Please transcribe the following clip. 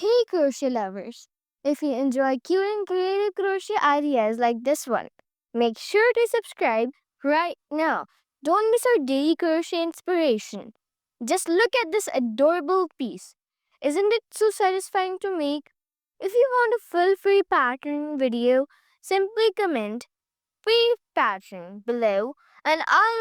Hey crochet lovers! If you enjoy cute and creative crochet ideas like this one, make sure to subscribe right now. Don't miss our daily crochet inspiration. Just look at this adorable piece. Isn't it so satisfying to make? If you want a full-free pattern video, simply comment free pattern below and I'll